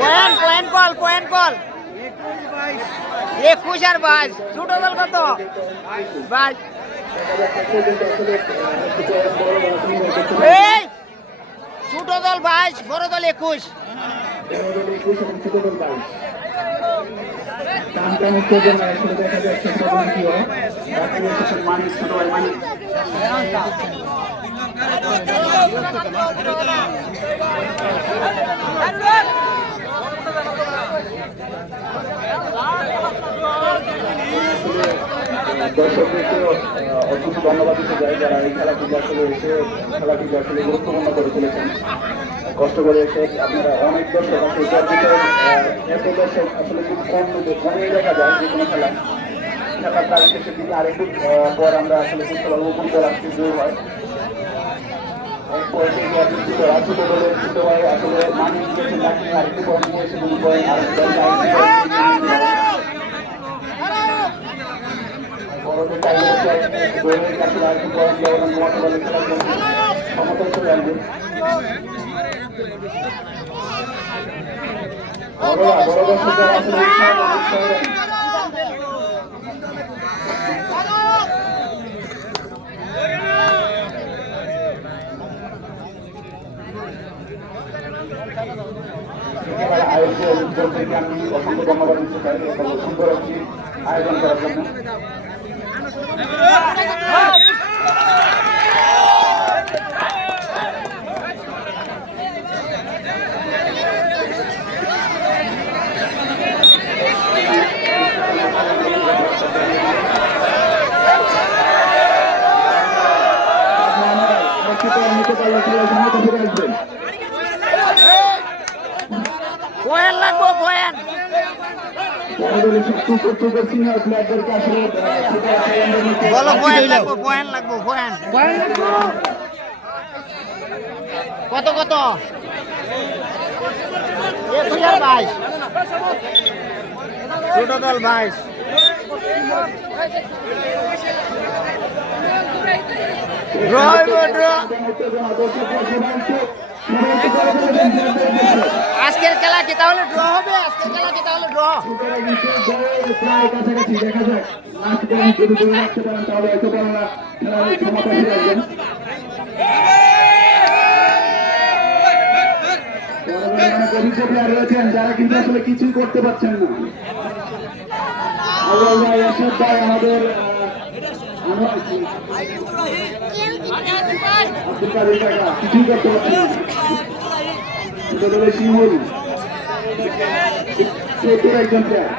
Point point বল point বল একুশ আর বাইশ। ছোট দল কত? বাইশ। ছোট দল বাইশ, বড় দল একুশ। একুশ এবং ছোট ভাই মানিক দর্শকদেরকে অসংখ্য ধন্যবাদ দিতে চাই যারা এই খেলাটিকে আসলে এসে খেলাটিকে আসলে গুরুত্বপূর্ণ করে তুলেছেন কষ্ট করে এসে আপনারা অনেক দর্শক আছে এত দর্শক আসলে খুব কম কমেই দেখা যায় যে কোনো খেলা খেলার তার শেষের দিকে আরেকটু পর আমরা আসলে বুঝতে পারব কোন দল আজকে জয় হয় আসলে নাকি আরেকটু পয়েন্ট নিয়েছে দুই পয়েন্ট আরেকটু বড়দের চাইলে দলের কাছে আরেকটু পয়েন্ট দেওয়া এবং মোটর দলের খেলার জন্য ক্ষমতা চলে আসবে বড়রা বড় দর্শকরা আসলে উৎসাহ উৎসাহ দেন। একেবারে আয়োজন থেকে আমি অসংখ্য ধন্যবাদ দিতে চাই এত সুন্দর একটি আয়োজন করার জন্য আরেকটু পয়েন্ট নিতে পারলে খেলার সময় ফিরে আসবেন পয়েন্ট লাগবো পয়েন্ট বড়দের সুস্থ সুস্থ সিনিয়র প্লেয়ারদেরকে আসলে আহ, ছোট আয়োজনের নিতে বলো কত কত? বাইশ। ছোট দল বাইশ। ড্র ড্র আজকের খেলা কি তাহলে ড্র হবে আজকের খেলা কি তাহলে ড্র রয়েছেন যারা কিন্তু আসলে কিছুই করতে পারছেন না আমাদের কিছুই করতে পারছেন না চতুর একজন প্লেয়ার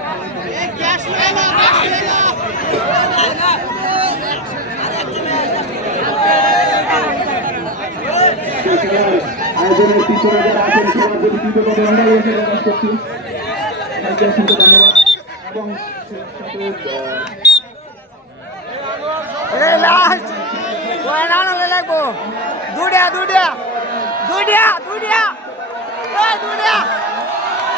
আয়োজনের পিছনে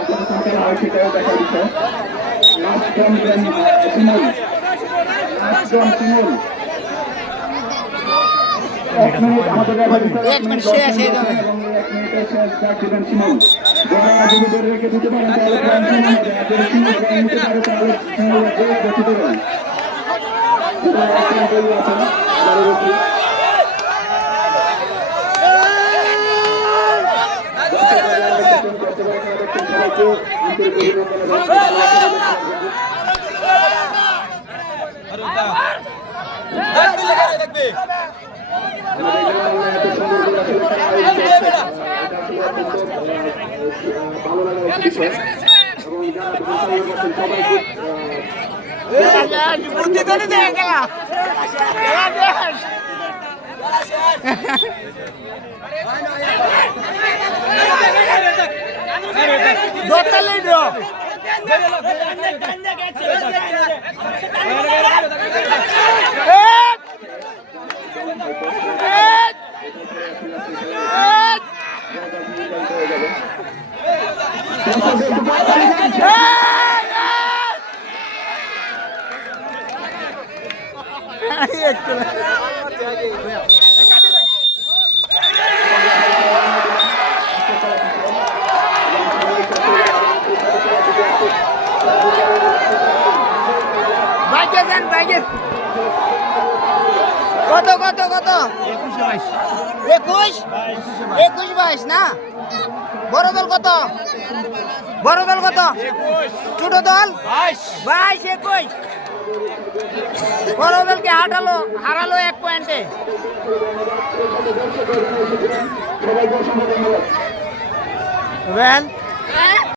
আর কোনো সংখ্যা হয় সেটাও দেখা বিষয় লাস্ট জন শিমুল লাস্ট জন শিমুল এক মিনিট আমাদের এক মিনিট শেষ হয়ে যাবে। এক মিনিটের শেষ ডাক দিবেন শিমুল যারা যদি ধরে রেখে দিতে পারেন তাহলে নিতে পারে তাহলে শিমুল গঠিত করেন যারা এক পয়েন্ট এগিয়ে আছেন পরবর্তী সবাইকে আন্তরিক অভিনন্দন এবং আমাদের গ্রামে এত সুন্দর করে আসলে খেলা আয়োজন করছে। এটা আসলে অত্যন্ত, আহ, ভালো লাগার বিষয়। দরকার নেই ড্র একটু কত কত কত? একুশ একুশ? বাইশ। না? বড় দল কত? বড় দল কত? ছোট দল? বাইশ। একুশ। বড় দলকে হারালো হারালো এক পয়েন্টে। রুবেল